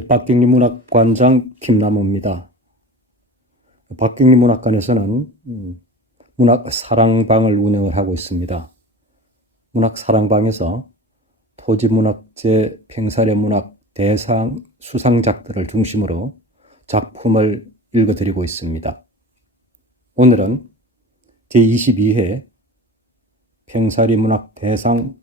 박경리 문학관장 김남호입니다. 박경리 문학관에서는 문학 사랑방을 운영을 하고 있습니다. 문학 사랑방에서 토지문학재 평사례 문학 대상 수상작들을 중심으로 작품을 읽어드리고 있습니다. 오늘은 제22회 평사리 문학 대상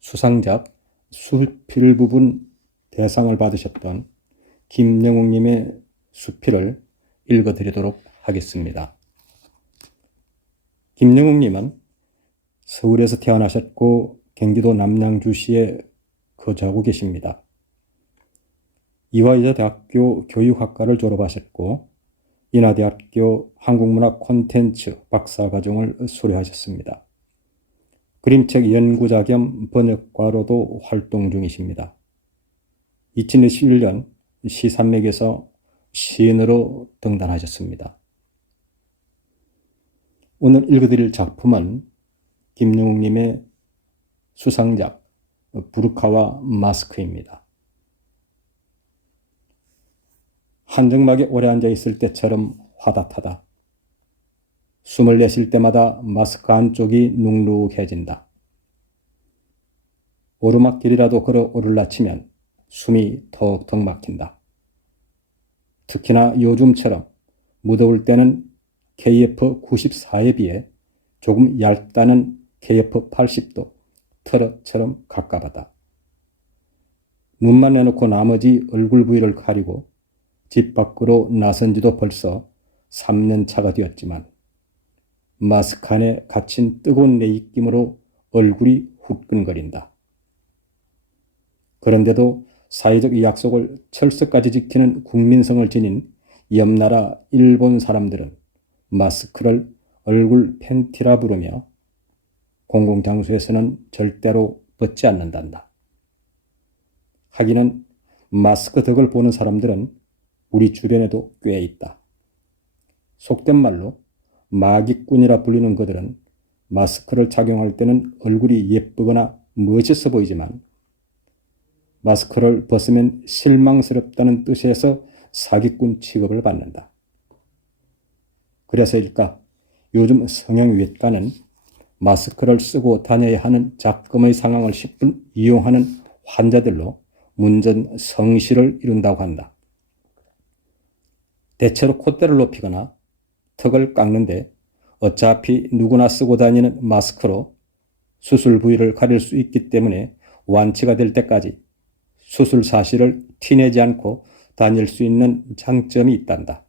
수상작 수필 부분 대상을 받으셨던 김영웅님의 수필을 읽어드리도록 하겠습니다. 김영웅님은 서울에서 태어나셨고 경기도 남양주시에 거주하고 계십니다. 이화여자대학교 교육학과를 졸업하셨고 인하대학교 한국문학 콘텐츠 박사과정을 수료하셨습니다. 그림책 연구자 겸 번역가로도 활동 중이십니다. 2021년 시산맥에서 시인으로 등단하셨습니다. 오늘 읽어드릴 작품은 김영웅님의 수상작 부르카와 마스크입니다. 한정막에 오래 앉아있을 때처럼 화답하다. 숨을 내쉴 때마다 마스크 안쪽이 눅눅해진다. 오르막길이라도 걸어 오르라치면 숨이 턱턱 막힌다. 특히나 요즘처럼 무더울 때는 KF94에 비해 조금 얇다는 KF80도 트럭처럼 갑갑하다. 눈만 내놓고 나머지 얼굴 부위를 가리고 집 밖으로 나선 지도 벌써 3년 차가 되었지만 마스크 안에 갇힌 뜨거운 내 입김으로 얼굴이 후끈거린다. 그런데도 사회적 약속을 철석까지 지키는 국민성을 지닌 옆나라 일본 사람들은 마스크를 얼굴 팬티라 부르며 공공장소에서는 절대로 벗지 않는단다. 하기는 마스크 덕을 보는 사람들은 우리 주변에도 꽤 있다. 속된 말로 마기꾼이라 불리는 그들은 마스크를 착용할 때는 얼굴이 예쁘거나 멋있어 보이지만 마스크를 벗으면 실망스럽다는 뜻에서 사기꾼 취급을 받는다. 그래서일까 요즘 성형외과는 마스크를 쓰고 다녀야 하는 작금의 상황을 10분 이용하는 환자들로 문전 성시를 이룬다고 한다. 대체로 콧대를 높이거나 턱을 깎는데 어차피 누구나 쓰고 다니는 마스크로 수술 부위를 가릴 수 있기 때문에 완치가 될 때까지 수술 사실을 티내지 않고 다닐 수 있는 장점이 있단다.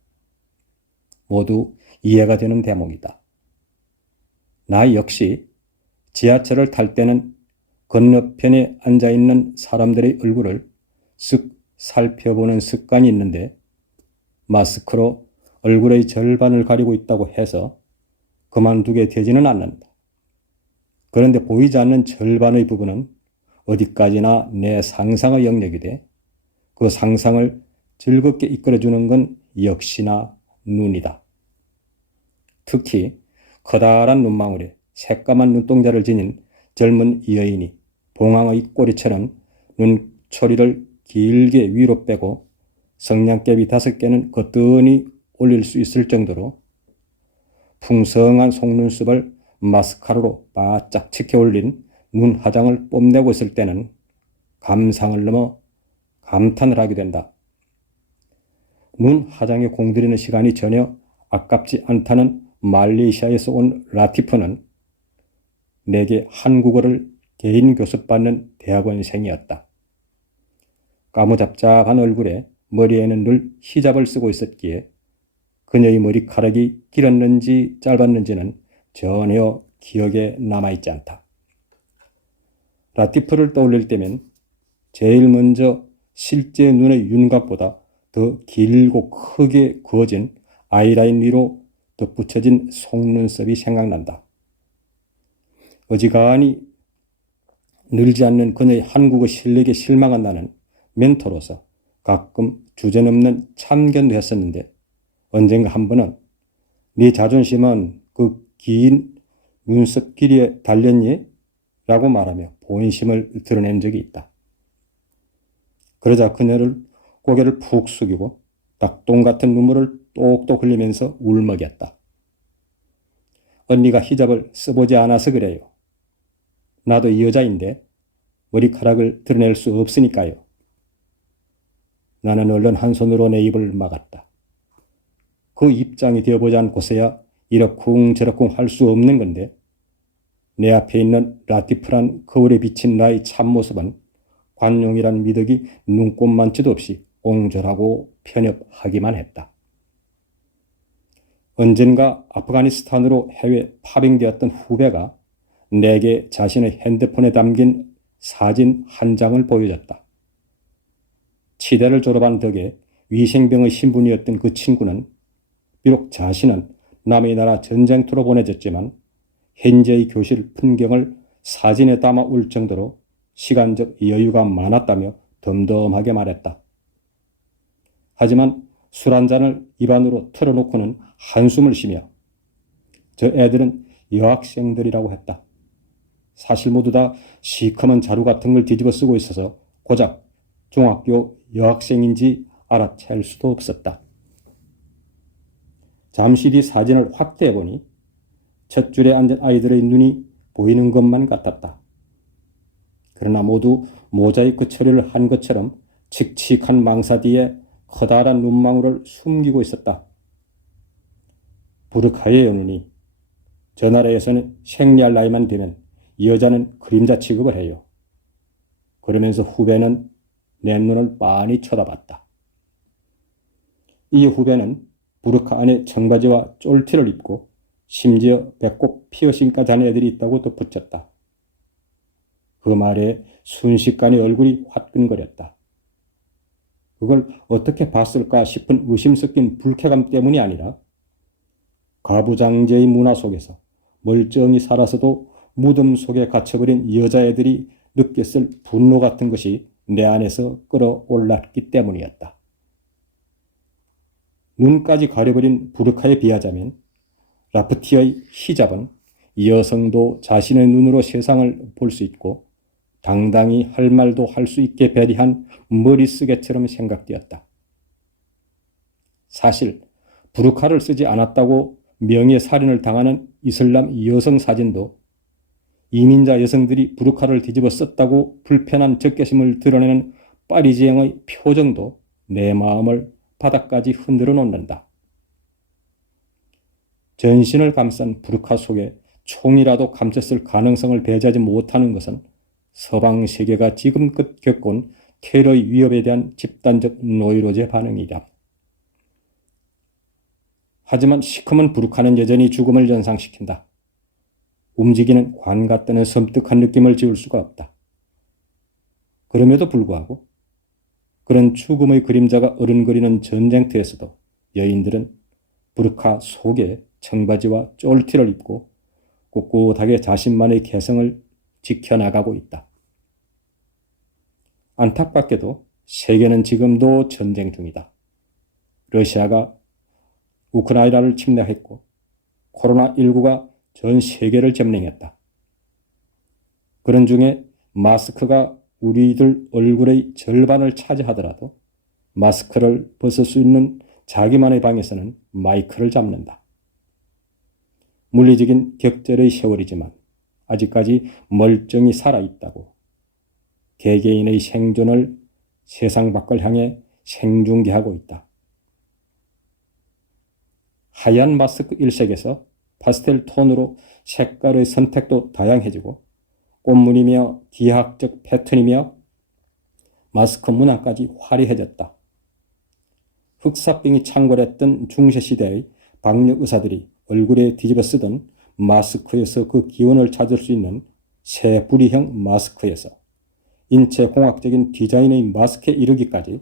모두 이해가 되는 대목이다. 나 역시 지하철을 탈 때는 건너편에 앉아있는 사람들의 얼굴을 쓱 살펴보는 습관이 있는데 마스크로 얼굴의 절반을 가리고 있다고 해서 그만두게 되지는 않는다. 그런데 보이지 않는 절반의 부분은 어디까지나 내 상상의 영역이 돼 그 상상을 즐겁게 이끌어주는 건 역시나 눈이다. 특히 커다란 눈망울에 새까만 눈동자를 지닌 젊은 여인이 봉황의 꼬리처럼 눈초리를 길게 위로 빼고 성냥개비 5개는 거뜬히 올릴 수 있을 정도로 풍성한 속눈썹을 마스카라로 바짝 치켜 올린 눈 화장을 뽐내고 있을 때는 감상을 넘어 감탄을 하게 된다. 눈 화장에 공들이는 시간이 전혀 아깝지 않다는 말레이시아에서 온 라티프는 내게 한국어를 개인 교습받는 대학원생이었다. 까무잡잡한 얼굴에 머리에는 늘 히잡을 쓰고 있었기에 그녀의 머리카락이 길었는지 짧았는지는 전혀 기억에 남아있지 않다. 라티프를 떠올릴 때면 제일 먼저 실제 눈의 윤곽보다 더 길고 크게 그어진 아이라인 위로 덧붙여진 속눈썹이 생각난다. 어지간히 늘지 않는 그녀의 한국어 실력에 실망한 나는 멘토로서 가끔 주제넘는 참견도 했었는데 언젠가 한 번은 네 자존심은 그 긴 눈썹 길이에 달렸니? 라고 말하며 본심을 드러낸 적이 있다. 그러자 그녀를 고개를 푹 숙이고 닭똥 같은 눈물을 똑똑 흘리면서 울먹였다. 언니가 히잡을 써보지 않아서 그래요. 나도 여자인데 머리카락을 드러낼 수 없으니까요. 나는 얼른 한 손으로 내 입을 막았다. 그 입장이 되어보지 않고서야 이러쿵저러쿵 할 수 없는 건데 내 앞에 있는 라티프란 거울에 비친 나의 참모습은 관용이란 미덕이 눈꼽만치도 없이 옹졸하고 편협하기만 했다. 언젠가 아프가니스탄으로 해외 파병되었던 후배가 내게 자신의 핸드폰에 담긴 사진 한 장을 보여줬다. 치대를 졸업한 덕에 위생병의 신분이었던 그 친구는 비록 자신은 남의 나라 전쟁터로 보내졌지만 현재의 교실 풍경을 사진에 담아 올 정도로 시간적 여유가 많았다며 덤덤하게 말했다. 하지만 술 한 잔을 입안으로 틀어놓고는 한숨을 쉬며 저 애들은 여학생들이라고 했다. 사실 모두 다 시커먼 자루 같은 걸 뒤집어 쓰고 있어서 고작 중학교 여학생인지 알아챌 수도 없었다. 잠시 뒤 사진을 확대해 보니 첫 줄에 앉은 아이들의 눈이 보이는 것만 같았다. 그러나 모두 모자이크 처리를 한 것처럼 칙칙한 망사 뒤에 커다란 눈망울을 숨기고 있었다. 부르카의 연운이 저 나라에서는 생리할 나이만 되면 여자는 그림자 취급을 해요. 그러면서 후배는 내 눈을 빤히 쳐다봤다. 이 후배는 부르카 안에 청바지와 쫄티를 입고 심지어 배꼽 피어싱까지 한 애들이 있다고 덧붙였다. 그 말에 순식간에 얼굴이 화끈거렸다. 그걸 어떻게 봤을까 싶은 의심 섞인 불쾌감 때문이 아니라 가부장제의 문화 속에서 멀쩡히 살아서도 무덤 속에 갇혀버린 여자애들이 느꼈을 분노 같은 것이 내 안에서 끌어올랐기 때문이었다. 눈까지 가려버린 부르카에 비하자면 라프티의 히잡은 여성도 자신의 눈으로 세상을 볼 수 있고 당당히 할 말도 할 수 있게 배리한 머리쓰개처럼 생각되었다. 사실 부르카를 쓰지 않았다고 명예살인을 당하는 이슬람 여성 사진도 이민자 여성들이 부르카를 뒤집어 썼다고 불편한 적개심을 드러내는 파리지앵의 표정도 내 마음을 바닥까지 흔들어 놓는다. 전신을 감싼 부르카 속에 총이라도 감췄을 가능성을 배제하지 못하는 것은 서방 세계가 지금껏 겪은 테러의 위협에 대한 집단적 노이로제 반응이다. 하지만 시커먼 부르카는 여전히 죽음을 연상시킨다. 움직이는 관 같다는 섬뜩한 느낌을 지울 수가 없다. 그럼에도 불구하고 그런 죽음의 그림자가 어른거리는 전쟁터에서도 여인들은 부르카 속에 청바지와 쫄티를 입고 꿋꿋하게 자신만의 개성을 지켜나가고 있다. 안타깝게도 세계는 지금도 전쟁 중이다. 러시아가 우크라이나를 침략했고 코로나19가 전 세계를 점령했다. 그런 중에 마스크가 우리들 얼굴의 절반을 차지하더라도 마스크를 벗을 수 있는 자기만의 방에서는 마이크를 잡는다. 물리적인 격절의 세월이지만 아직까지 멀쩡히 살아있다고 개개인의 생존을 세상 밖을 향해 생중계하고 있다. 하얀 마스크 일색에서 파스텔 톤으로 색깔의 선택도 다양해지고 꽃무늬며 기하학적 패턴이며 마스크 문화까지 화려해졌다. 흑사병이 창궐했던 중세시대의 박력 의사들이 얼굴에 뒤집어 쓰던 마스크에서 그 기원을 찾을 수 있는 새 부리형 마스크에서 인체공학적인 디자인의 마스크에 이르기까지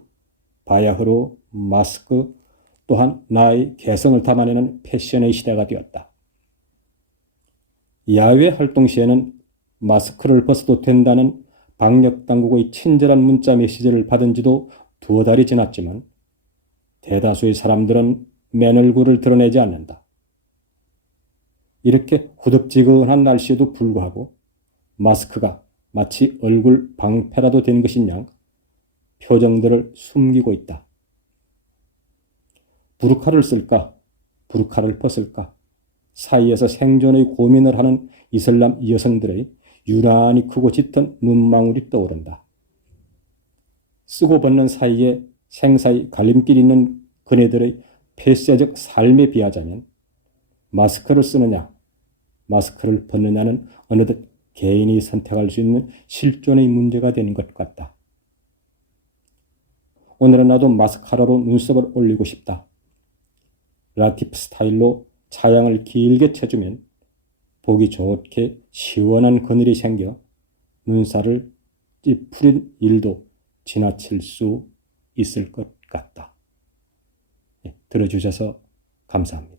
바야흐로 마스크 또한 나의 개성을 담아내는 패션의 시대가 되었다. 야외 활동 시에는 마스크를 벗어도 된다는 방역당국의 친절한 문자 메시지를 받은 지도 2달이 지났지만 대다수의 사람들은 맨 얼굴을 드러내지 않는다. 이렇게 후덥지근한 날씨에도 불구하고 마스크가 마치 얼굴 방패라도 된 것인 양 표정들을 숨기고 있다. 부르카를 쓸까? 부르카를 벗을까? 사이에서 생존의 고민을 하는 이슬람 여성들의 유난히 크고 짙은 눈망울이 떠오른다. 쓰고 벗는 사이에 생사의 갈림길이 있는 그네들의 폐쇄적 삶에 비하자면 마스크를 쓰느냐, 마스크를 벗느냐는 어느덧 개인이 선택할 수 있는 실존의 문제가 되는 것 같다. 오늘은 나도 마스카라로 눈썹을 올리고 싶다. 라티프 스타일로 차양을 길게 쳐주면 보기 좋게 시원한 그늘이 생겨 눈살을 찌푸린 일도 지나칠 수 있을 것 같다. 들어주셔서 감사합니다.